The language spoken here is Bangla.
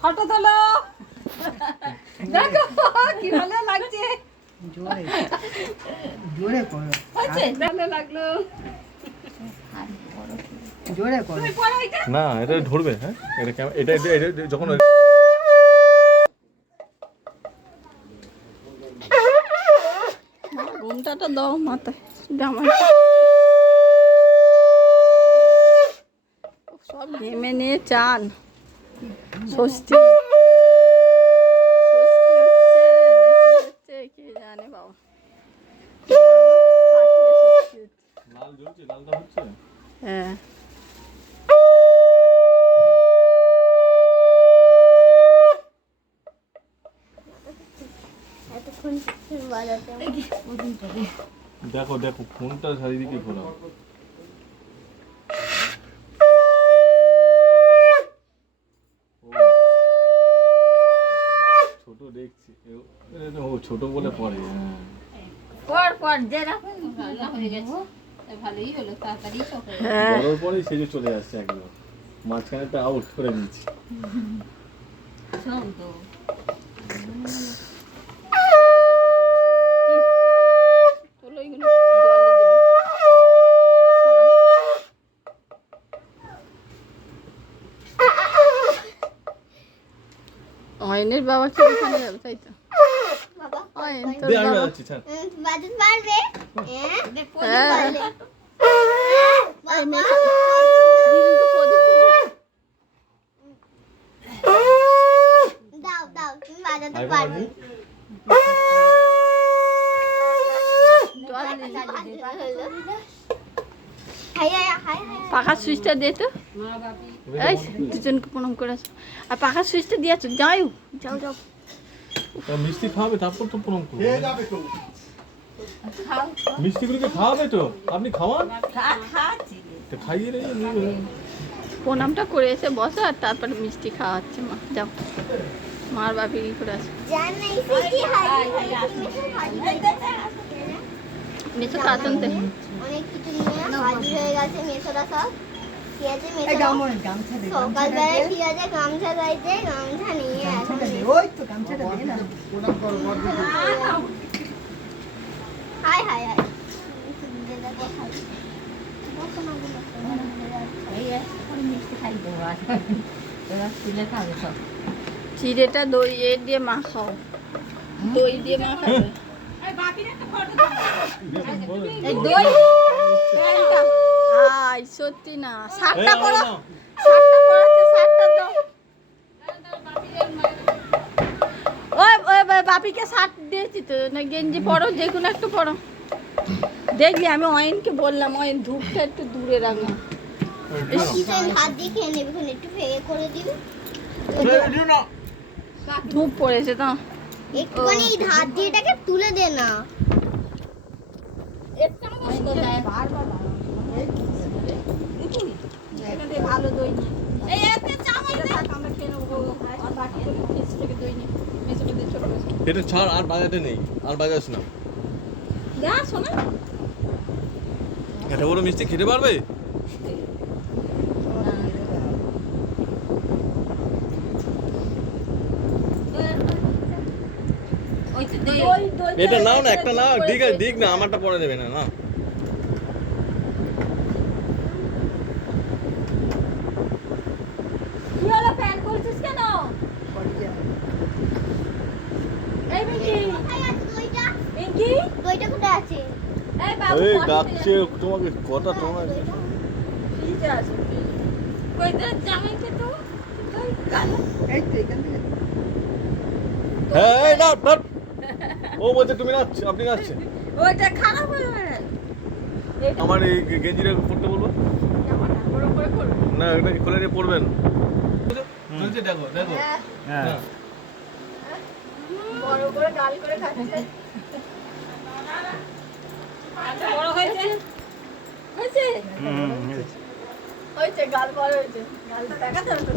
ফটো তোলো দেখো কি ভালো লাগছে। জোরে জোরে করো। হচ্ছে ভালো লাগল। জোরে করো। তুমি পড়ো এটা? না এটা ধরবে হ্যাঁ? এটা কেমন? এটা যখন ঘুমটাটা দাও মাথায় জামাই। সব ঘেমে নিয়ে চান ষষ্ঠী। ষষ্ঠী হচ্ছে নাকি হচ্ছে কে জানে বাবা। লাল জ্বলছে লালটা হচ্ছে? হ্যাঁ। দেখো দেখো ফোনটা চারিদিকে ঘোরা ছোট দেখছি। ও ছোট বলে পড়ে। হ্যাঁ পর পর যে রাখুন রান্না হয়ে গেছে। ভালোই হলো তাড়াতাড়ি সব হয়ে বড়র পরেই সেজে চলে আসছে একদম। তো আউট করে দিয়েছি শোন তো তোলো এগুলো জলে দেবে অয়নের বাবা কি ওখানে যাবে তাই তো। অয়ন তোর বাবা? পারবে হ্যাঁ। হ্যাঁ। দাও দাও তুমি বাজাতে পারবে দিবি। হাই হাই হাই হাই পাখার সুইচটা দে তো। এই দুজনকে প্রণাম করে আসো। আর পাখার সুইচটা দিয়েছ যাও। যাও যাও। মিষ্টি খাওয়াবে তারপর তো প্রণাম করব। মিষ্টিগুলোকে খাওয়াবে তো? আপনি খাওয়ান? খাইয়ে রে প্রণামটা করে এসে বসো আর তারপরে মিষ্টি খাওয়াচ্ছে মা। যাও। মার বাপি কি করে আসো। হাই মেছো কাতনতে অনেক কিছু নিয়ে হাজির হয়ে গেছে মেসোরা সব। ঠিক আছে সকালবেলায় দে। ঠিক আছে? গামছা গাইতে গামছা নিয়ে এখন ওই তো গামছাটা দে না। হাই হাই হাই। চিড়েটা দই দিয়ে মা খাও দই দিয়ে মা খাবে এই দই? আই সত্যি না। শার্টটা পরো শার্টটা পরাচ্ছে শার্টটা দাও। ওই ওই ওই বাপিকে শার্ট দিয়েছি তো। না গেঞ্জি পরো যে কোনো একটা পরো। দেখলি আমি অয়নকে বললাম অয়ন ধূপটা একটু দূরে রাখা। কিচেন হাত দিয়ে খেয়ে নেবে একটু ফেয়ে করে দিবি। ধূপ পড়েছে তো। একটুখানি এই হাত দিয়ে এটাকে তুলে দে না। ভালো দই নিয়ে এই একটা চামচ দে আমরা খেয়ে নেব আর বাকি থেকে দই নিয়ে মেজে মেজে ছোট এটা ছাড় আর বাজাতে নেই আর বাজাস না। যা শোনা। এত বড় মিষ্টি খেতে পারবে ওই তো দই দই দই এটা নাও না একটা নাও দিক দিক না আমারটা পরে দেবে না না। আছে আছে ডাকছে তোমাকে কথা তোমার আছে তো। এই ও বলছে তুমি নাচ আপনি নাচছেন? ওইটা খারাপ হয়ে আমার এই গেঞ্জিটা পরতে বলব না এটা খুলে নিয়ে পড়বেন চলছে দেখো দেখো। হ্যাঁ। বড় করে গাল করে খাচ্ছে। আচ্ছা বড় হয়েছে? হয়েছে? হয়েছে। গাল বড় হয়েছে। গালটা দেখা যাবে তো